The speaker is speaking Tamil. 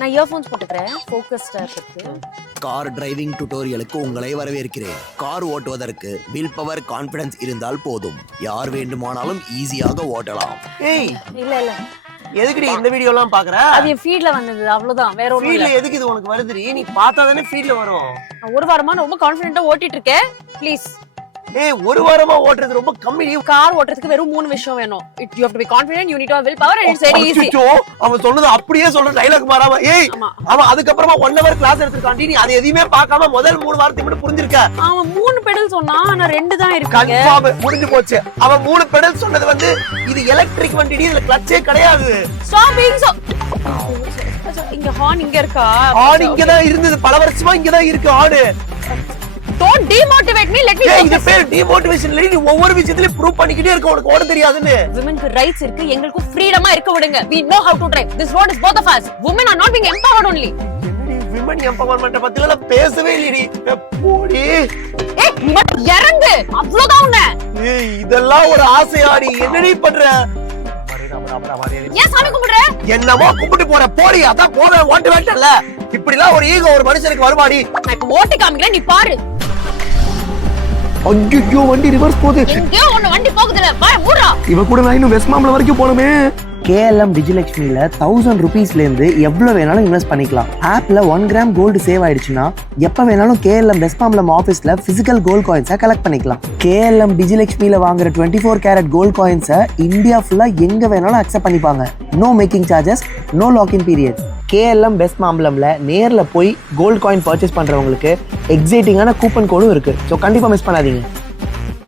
நான் இயர்ஃபோன்ஸ் போட்டுக்கிறேன் ஃபோக்கஸ்டா இருக்கு. கார் டிரைவிங் டுட்டோரியலுக்கு உங்களை வரவேற்கிறேன். கார் ஓட்டுவதற்கு வில் பவர் கான்ஃபிடன்ஸ் இருந்தால் போதும். யார் வேண்டுமானாலும் ஈஸியாக ஓட்டலாம். ஏய் இல்ல இல்ல எதுக்குடி இந்த வீடியோ எல்லாம் பாக்குற? அது என் ஃபீட்ல வந்தது அவ்வளவுதான், வேற ஒண்ணும் ஃபீல்ட்ல இல்ல. எதுக்கு இது உனக்கு வருதுடி? நீ பார்த்தா தானே ஃபீல்ட்ல வரும். நான் ஒரு வாரமா ரொம்ப கான்ஃபிடென்ட்டா ஓட்டிட்டு இருக்கேன். ப்ளீஸ். ஏய் ஒரு வாரமா ஓட்டுறது ரொம்ப கம்மி. கார் ஓட்டுறதுக்கு வெறும் 3 விஷயம் வேணும். You have to be confident, you need to have will power and it's very easy. அவன் சொன்னது அப்படியே சொல்ற டைலாக் மாறாம. ஏய் அவன் அதுக்கு அப்புறமா 1 hour கிளாஸ் எடுத்துட்டான்டி. நீ அதை எதையுமே பார்க்காம முதல் 3 வார்த்தை மட்டும் புரிஞ்சிருக்க. அவன் 3 பெடல் சொன்னா ஆனா 2 தான் இருக்கு. கன்ஃபார்ம் முடிஞ்சு போச்சு. அவன் 3 பெடல் சொன்னது வந்து இது எலக்ட்ரிக் வண்டிடி, இதுல கிளட்சே கிடையாது. Stop being so. இங்க ஹார்ன் இங்க இருக்கா? ஹார்ன் இங்க தான் இருந்தது, பல வருஷமா இங்க தான் இருக்கு horn. Don't demotivate me, let me focus. இது பேர் டிமோட்டிவேஷன் இல்ல. நீ ஒவ்வொரு விஷயத்திலயும் ப்ரூவ் பண்ணிக்கிட்டே இருக்க உனக்கு ஓட தெரியாதுன்னு. womenக்கு ரைட்ஸ் இருக்கு, எங்களுக்கு ஃப்ரீடமா இருக்க விடுங்க. We know how to drive. This road is both of us. Women are not being empowered only. women empowerment பத்தி எல்லாம் பேசவே இல்லடி. போடி. ஏய் நீ இறங்கு. அவ்வளவுதான் உன்ன. ஏய் இதெல்லாம் ஒரு ஆசையாடி. என்னடி பண்ற? ஏன் சாமி கும்பிடுற? என்னவோ கும்பிட்டு போற. போடி. அதான் போவே ஓட்ட வேண்டல்ல. இப்படிலாம் ஒரு ஈகோ ஒரு மனுஷனுக்கு வருமாடி. நான் இப்ப ஓட்டி காமிக்கிறேன், நீ பாரு. ஐயோ வண்டி ரிவர்ஸ் போகுது. எங்கயோ ஒண்ணு வண்டி போகுதுல, பாரு மூடுடா. இவ கூட நான் இன்னும் வெஸ்ட் மாம்பலம் வரைக்கும் போணுமே. KLM டிஜிலக்ஷ்மில 1000 ரூபீஸ்ல இருந்து எவ்வளவு வேணாலும் இன்வெஸ்ட் பண்ணிக்கலாம். ஆப்ல 1 கிராம் கோல்டு சேவ் ஆயிடுச்சுன்னா எப்ப வேணாலும் KLM வெஸ்ட் மாம்பலம் ஆபீஸ்ல பிசிக்கல் கோல்ட் காயின்ஸை கலெக்ட் பண்ணிக்கலாம். KLM டிஜிலக்ஷ்மில வாங்குற 24 கேரட் கோல்ட் காயின்ஸை இந்தியா ஃபுல்லா எங்க வேணாலும் அக்செப்ட் பண்ணிப்பாங்க. No making charges, no lock in period. KLM west மாம்பலம்ல நேர்ல போய் கோல்ட் காயின் பர்ச்சேஸ் பண்றவங்களுக்கு எக்ஸைட்டிங்கான கூப்பன் கோடும் இருக்கு. ஸோ கண்டிப்பா மிஸ் பண்ணாதீங்க.